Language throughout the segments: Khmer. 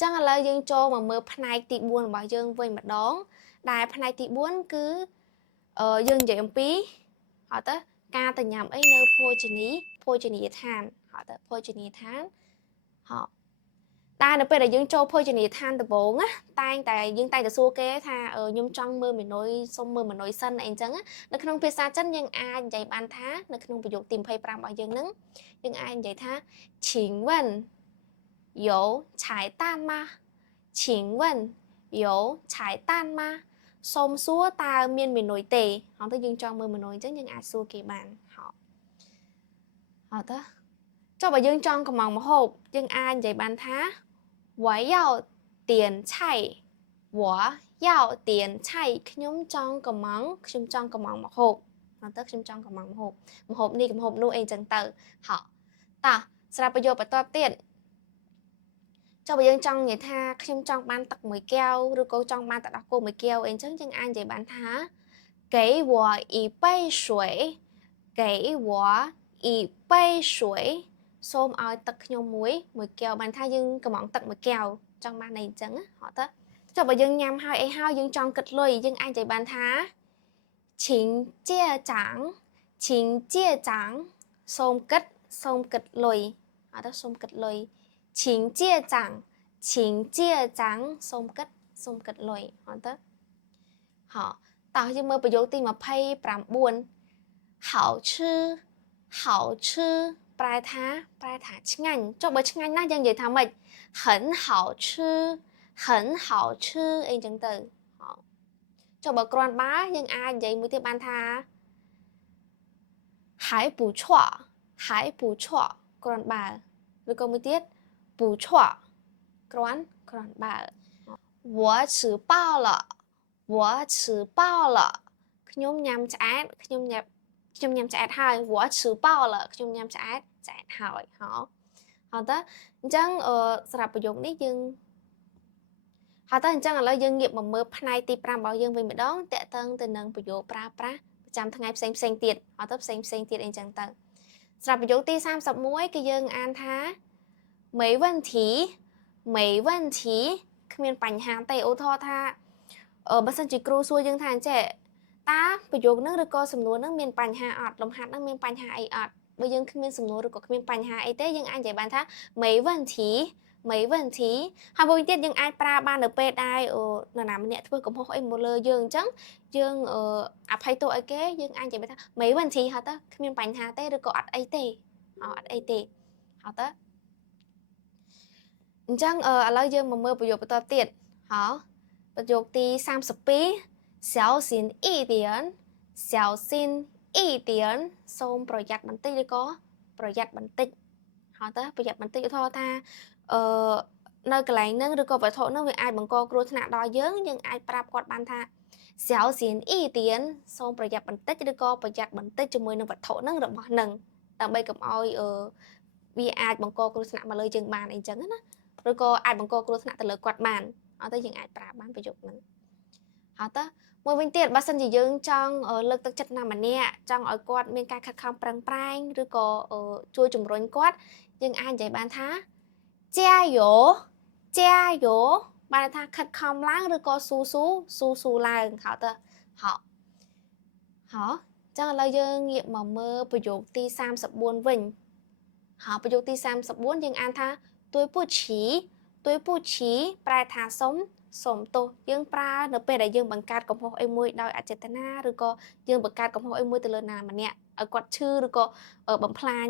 Chẳng là dương cho mà mơផ្នែកទី4របស់យើងវិញម្ដងដែលផ្នែកទី4គឺយើងនិយាយអំពីហៅទៅការទៅញ៉ាំអីនៅភោជនីយដ្ឋានហៅទៅភោជនីយដ្ឋានហៅតែនៅពេលដែលយើងចូលភោជនីយដ្ឋានដំបូងណាតែងតែសួរគេថាខ្ញុំចង់មើលមេនុយសុំមើលមេនុយសិនអីអញ្ចឹងនៅក្នុងភាសាចិនយើងអាចនិយាយបានថានៅក្នុងប្រយោគទី25របស់យើងហ្នឹងយើងអាចនិយាយថា请问有彩蛋吗请问有彩蛋吗សូមសួរតើមានមេនុយទេហៅទៅយើងចង់មើលមេនុយអញ្ចឹងយើងអាចសួរគេបានហៅទៅចុះបើយើងចង់កំងម្ហូបយើងអាចនិយាយបានថា我要点菜我要点菜ខ្ញុំចង់កំងម្ហូបហៅទៅខ្ញុំចង់កំងម្ហូបនេះម្ហូបនោះអីចឹងទៅហៅតោះស្រាប់ប្រយោគបន្ទាប់ទៀតចុះបើយើងចង់និយាយថាខ្ញុំចង់បានទឹក1 កែវឬក៏ចង់បានទឹកដោះគោ1 កែវអីចឹងយើងអាចនិយាយបានថា给我一杯水给我一杯水សូមឲ្យទឹកខ្ញុំ1 កែវបានថាយើងកំងទឹក1 កែវចង់បានអីចឹងហត់ទៅចុះបើយើងញ៉ាំហើយអីហើយយើងចង់គិតលុយយើងអាចនិយាយបានថា请借账请借账សូមគិតលុយហត់ទៅសូមគិតលុយ请借账请借账សូមគិតលុយហត់ទៅហ៎តោះយើងមើលប្រយោគទី29好吃好吃ប្រែថាឆ្ងាញ់ចុះបើឆ្ងាញ់ណាស់យើងនិយាយថាម៉េច很好吃很好吃អីចឹងទៅចុះបើគ្រាន់បើយើងអាចនិយាយមួយទៀតបានថា还不错គ្រាន់បើឬក៏មួយទៀត不错គ្រាន់បើ我吃饱了ខ្ញុំញ៉ាំឆ្អែតហើយ我吃饱了ខ្ញុំញ៉ាំឆ្អែតហើយហ៎អញ្ចឹងសម្រាប់ប្រយោគនេះយើងអញ្ចឹងឥឡូវយើងងាកមកមើលផ្នែកទី5របស់យើងវិញម្ដងតកតឹងទៅនឹងប្រយោគប្រើប្រាស់ប្រចាំថ្ងៃផ្សេងទៀតផ្សេងទៀតអីចឹងទៅសម្រាប់ប្រយោគទី31គឺយើងអានថា没问题គ្មានបញ្ហាទេឧទាហរណ៍ថាបើសិនជាគ្រូសួរយើងថាអញ្ចេះតើប្រយោគហ្នឹងឬក៏សំណួរហ្នឹងមានបញ្ហាអត់លំហាត់ហ្នឹងមានបញ្ហាអីអត់បើយើងគ្មានសំណួរឬក៏គ្មានបញ្ហាអីទេយើងអាចនិយាយបានថា没问题ហើយមួយទៀតយើងអាចប្រើបាននៅពេលដែលនរណាម្នាក់ធ្វើកំហុសអីមកលើយើងអញ្ចឹងយើងអភ័យទោសឲ្យគេយើងអាចនិយាយថា没问题ហៅទៅគ្មានបញ្ហាទេឬក៏អត់អីទេហៅទៅអញ្ចឹងឥឡូវយើងមកមើលប្រយោគបន្តទៀតហ៎ប្រយោគទី32小心一点សូមប្រយ័ត្នបន្តិចឬក៏ប្រយ័ត្នបន្តិចហៅទៅប្រយ័ត្នបន្តិចឧទាហរណ៍ថានៅកន្លែងហ្នឹងឬក៏វត្ថុហ្នឹងវាអាចបង្កគ្រោះថ្នាក់ដល់យើងអាចប្រាប់គាត់បានថា小心一点សូមប្រយ័ត្នបន្តិចឬក៏ប្រយ័ត្នបន្តិចជាមួយនឹងវត្ថុហ្នឹងរបស់ហ្នឹងដើម្បីកុំឲ្យវាអាចបង្កគ្រោះថ្នាក់មកលើយើងបានអីចឹងណាឬក៏អាចបង្កគ្រោះថ្នាក់ទៅលើគាត់បានអត់ទៅយើងអាចប្រើបានប្រយោគហ្នឹងហើយតើមួយវិញទៀតបើសិនជាយើងចង់លើកទឹកចិត្តណាម្នាក់ចង់ឲ្យគាត់មានការខិតខំប្រឹងប្រែងឬក៏ជួយជំរុញគាត់យើងអាចនិយាយបានថា加油បានថាខិតខំឡើងឬក៏ស៊ូឡើងហៅទៅហ៎ចឹងឥឡូវយើងងាកមកមើលប្រយោគទី34វិញហើយប្រយោគទី34យើងអានថា对不起ប្រែថាសុំទោសយើងប្រើនៅពេលដែលយើងបង្កើតកំហុសអីមួយដោយអចេតនាឬក៏យើងបង្កើតកំហុសអីមួយទៅលើណាម្នាក់ឲ្យគាត់ឈឺឬក៏បំផ្លាញ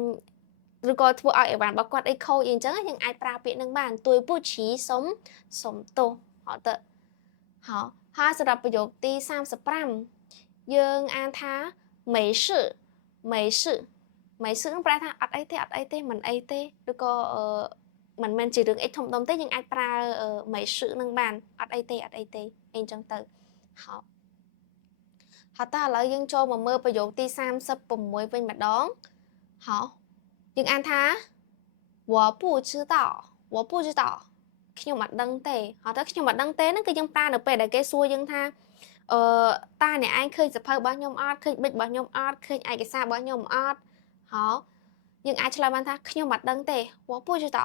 ឬក៏ធ្វើឲ្យអីវ៉ាន់របស់គាត់អីខូចអីអញ្ចឹងយើងអាចប្រើពាក្យនឹងបាន对不起សុំទោសហៅទៅហើយសម្រាប់ប្រយោគទី35យើងអានថា没事នឹងប្រែថាអត់អីទេមិនអីទេឬក៏មិនមែនជារឿងអីធំដុំទេយើងអាចប្រើ没事នឹងបានអត់អីទេអីអញ្ចឹងទៅហើយតើឥឡូវយើងចូលមកមើលប្រយោគទី36វិញម្ដងយើងអានថា我不知道ខ្ញុំអត់ដឹងទេហើយតើខ្ញុំអត់ដឹងទេហ្នឹងគឺយើងប្រើនៅពេលដែលគេសួរយើងថាតើអ្នកឯងឃើញសភៅរបស់ខ្ញុំអត់ឃើញប៊ិចរបស់ខ្ញុំអត់ឃើញឯកសាររបស់ខ្ញុំអត់យើងអាចឆ្លើយបានថាខ្ញុំអត់ដឹងទេ我不知道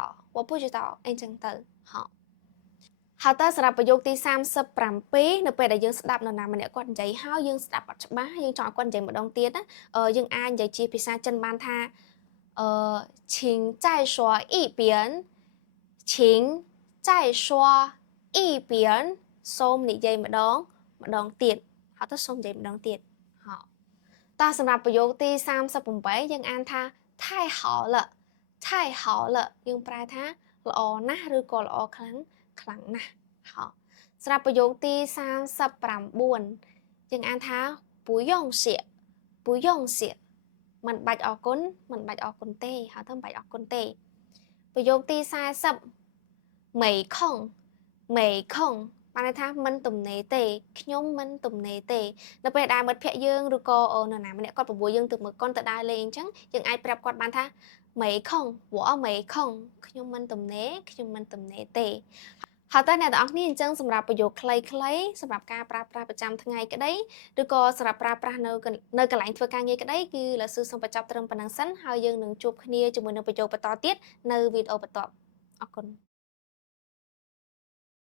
អីចឹងទៅ ហើយតើសម្រាប់ប្រយោគទី37នៅពេលដែលយើងស្ដាប់នរណាម្នាក់គាត់និយាយហើយយើងស្ដាប់អត់ច្បាស់យើងចង់ឲ្យគាត់និយាយម្ដងទៀតណាយើងអាចនិយាយជាភាសាចិនបានថា请再说一遍请再说一遍សូមនិយាយម្ដងទៀតហើយទៅសូមនិយាយម្ដងទៀតហៅតើសម្រាប់ប្រយោគទី38យើងអានថា太好了太好了យើងប្រែថាល្អណាស់ឬក៏ល្អខ្លាំងណាស់ហៅសម្រាប់ប្រយោគទី39យើងអានថា不用谢不用谢មិនបាច់អរគុណមិនបាច់អរគុណទេហៅថាមិនបាច់អរគុណទេប្រយោគទី40没空没空បានន័យថាមិនទំនេរទេខ្ញុំមិនទំនេរទេនៅពេលដែលមិត្តភ័ក្តិយើងឬក៏នរណាម្នាក់គាត់ប្រមូលយើងទៅមើលកុនទៅដើរលេងអញ្ចឹងយើងអាចប្រាប់គាត់បានថា没空我没空ខ្ញុំមិនទំនេរខ្ញុំមិនទំនេរទេហើយតើអ្នកទាំងអស់គ្នាអញ្ចឹងសម្រាប់ប្រយោគខ្លីៗសម្រាប់ការប្រើប្រាស់ប្រចាំថ្ងៃក្តីឬក៏សម្រាប់ប្រើប្រាស់នៅកន្លែងធ្វើការងារក្តីគឺលោកស៊ូសូមបញ្ចប់ត្រឹមប៉ុណ្្នឹងសិនហើយយើងនឹងជួបគ្នាជាមួយនឹងប្រយោគបន្តទៀតនៅវីដេអូបន្ទាប់អរគុណ